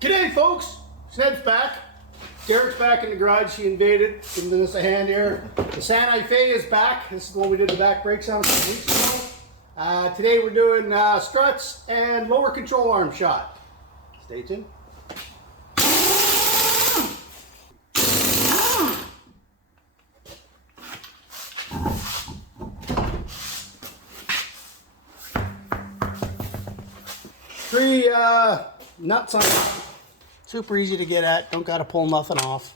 G'day folks, Sned's back. Derek's back in the garage, he invaded, giving us a hand here. The Santa Fe is back. This is the one we did the back brakes on a couple weeks ago. Today we're doing struts and lower control arm shot. Stay tuned. Three nuts on it. Super easy to get at, don't gotta pull nothing off.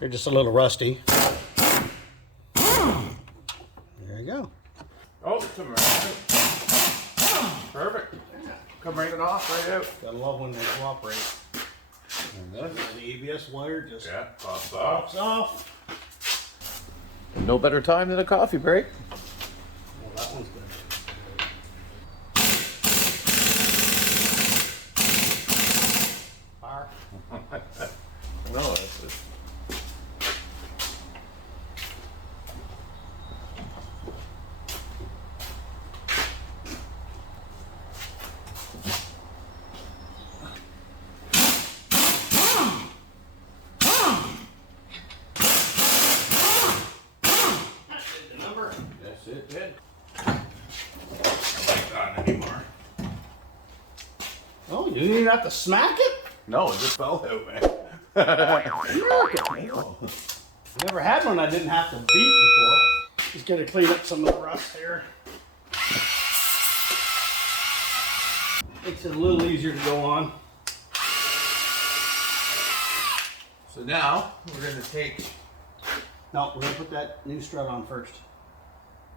They're just a little rusty. There you go. Oh, come right out. Perfect. Come right it off, right out. Gotta love when they cooperate. And then the ABS wire just pops pops off. No better time than a coffee break. Well, that one's good. No, that's it. That's it, Ted. I don't like that anymore. Oh, you didn't even have to smack it? No, it just fell out, man. Never had one I didn't have to beat before. Just gotta clean up some of the rust here. Makes it a little easier to go on. So now we're gonna take. No, we're gonna put that new strut on first.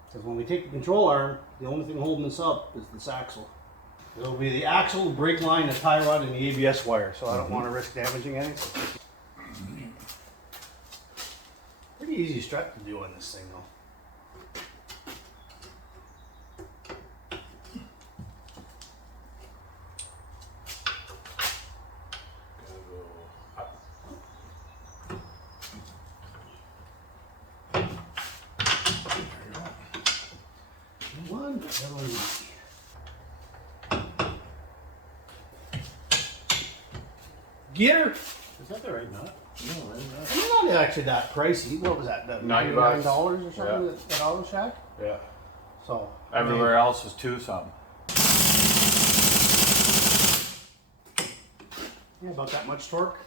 Because when we take the control arm, the only thing holding this up is this axle. It'll be the axle, brake line, the tie rod, and the ABS wire, so I don't want to risk damaging anything. Pretty easy strut to do on this thing though. One, the other one. Gear. Is that the right nut? No, It's not actually that pricey. What was that? $90 or something at Auto Shack? Yeah. So Everywhere else is $2 something. Yeah, about that much torque.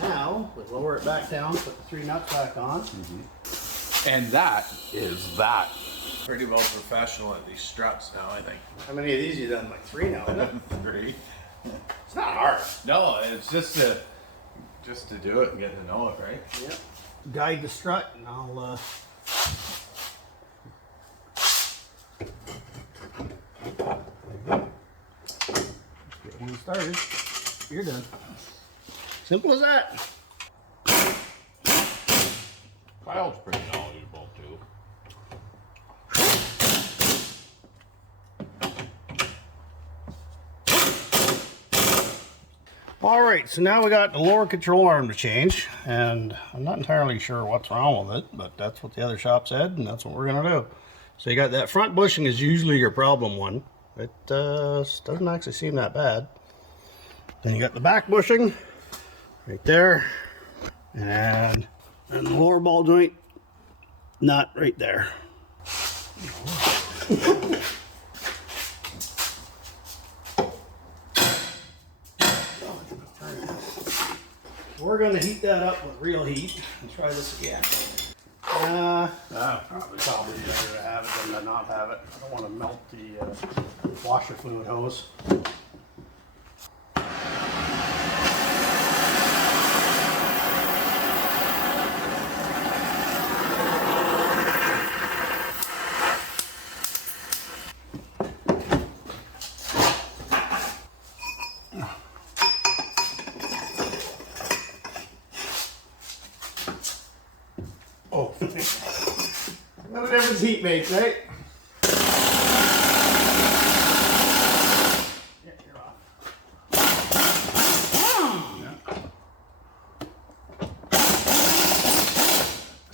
Now, we lower it back down, put the three nuts back on. And that is that. Pretty well professional at these struts now, I think. How many of these you done? Like three now, isn't it? 3. It's not hard. No, it's just to do it and get to know it, right? Yep. Guide the strut and I'll get one started. You're done. Simple as that. Kyle's pretty knowledgeable too. Alright, so now we got the lower control arm to change, and I'm not entirely sure what's wrong with it, but that's what the other shop said, and that's what we're going to do. So you got that front bushing is usually your problem one. It doesn't actually seem that bad. Then you got the back bushing right there, and the lower ball joint nut right there. We're going to heat that up with real heat and try this again. Probably better to have it than to not have it. I don't want to melt the washer fluid hose. Oh, what a difference heat makes, right? Yeah, you're off.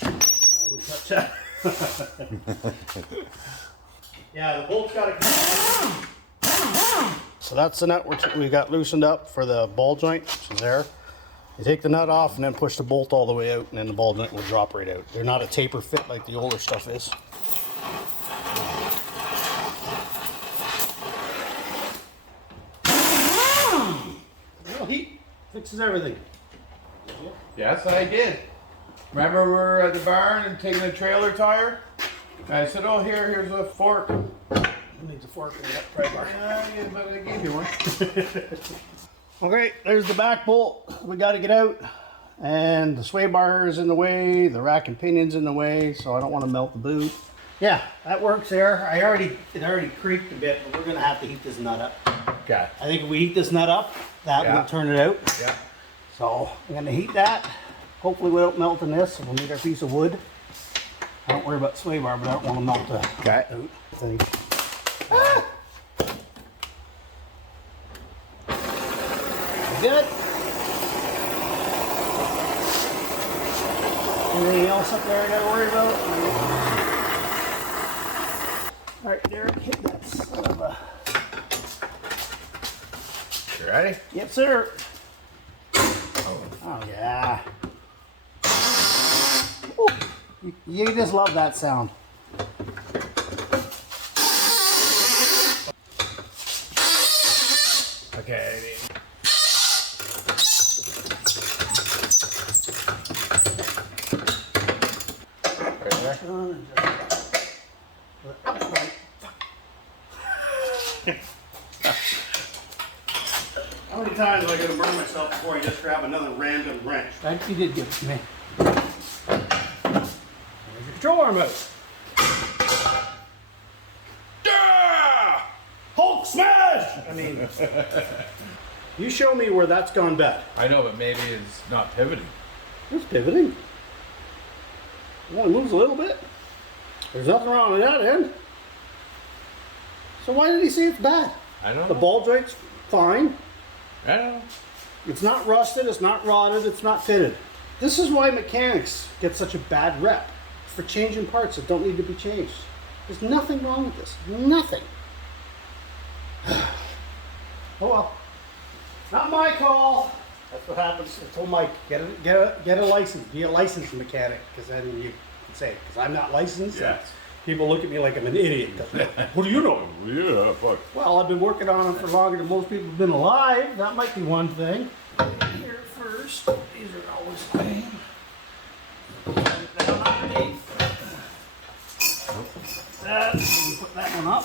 I would touch that. Yeah, the bolt's got to come. So that's the nut we got loosened up for the ball joint, which is there. You take the nut off and then push the bolt all the way out, and then the ball joint will drop right out. They're not a taper fit like the older stuff is. Well, heat fixes everything. Yes, I did. Remember we were at the barn and taking a trailer tire? And I said, oh, here's a fork. Who needs a fork in that pry bar? Yeah, but I gave you one. Okay, there's the back bolt we got to get out, and the sway bar is in the way, the rack and pinion's in the way, so I don't want to melt the boot. Yeah, that works there. It already creaked a bit, but we're gonna have to heat this nut up. Okay. I think if we heat this nut up, that will turn it out. Yeah. So I'm gonna heat that. Hopefully without melting this, we'll need our piece of wood. I don't worry about the sway bar, but I don't want to melt the boot. Ah! Good. Anything else up there I gotta worry about? Alright, Derek, hit that son of a... You ready? Yep, sir. Oh, yeah. Ooh, you just love that sound. Okay. Right there. How many times am I going to burn myself before I just grab another random wrench? That you did give it to me. There's your control arm out. Yeah! Hulk smash! I mean, you show me where that's gone bad. I know, but maybe it's not pivoting. It's pivoting. It only moves a little bit. There's nothing wrong with that end. So why did he say it's bad? I don't The know. ball joint's fine. I don't know. It's not rusted, it's not rotted, it's not fitted. This is why mechanics get such a bad rep. For changing parts that don't need to be changed. There's nothing wrong with this. Nothing. Oh well. Not my call. That's what happens. I told Mike, get a license. Be a licensed mechanic, because then you can say, because I'm not licensed. Yes. People look at me like I'm an idiot. What do you know? Yeah, fuck. Well, I've been working on them for longer than most people have been alive. That might be one thing. Here first. These are always clean. Set it down underneath. That. You put that one up.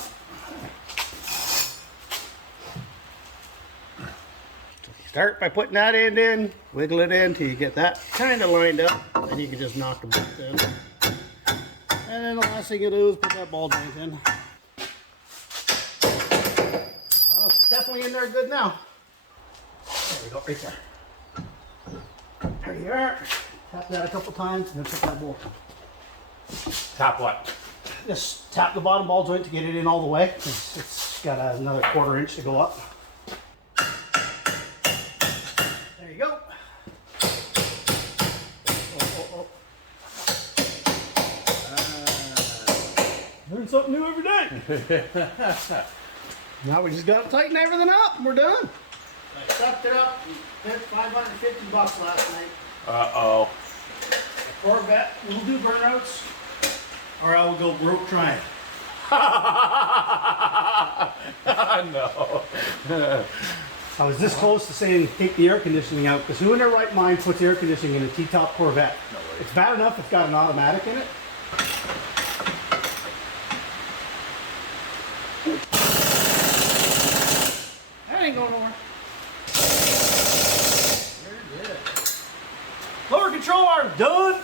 Start by putting that end in, wiggle it in till you get that kind of lined up, and you can just knock the bolt in. And then the last thing you do is put that ball joint in. Well, it's definitely in there good now. There we go, right there. There you are. Tap that a couple times and then put that bolt in. Tap what? Just tap the bottom ball joint to get it in all the way. It's got another 1/4 inch to go up. There you go. Learn something new every day. Now we just got to tighten everything up and we're done. I sucked it up and spent $550 last night. Uh-oh. Corvette will do burnouts or I will go broke trying. No. I was this close to saying take the air conditioning out, because who in their right mind puts air conditioning in a T-top Corvette? No way. It's bad enough it's got an automatic in it. That ain't going nowhere. Very good. Lower control arm done.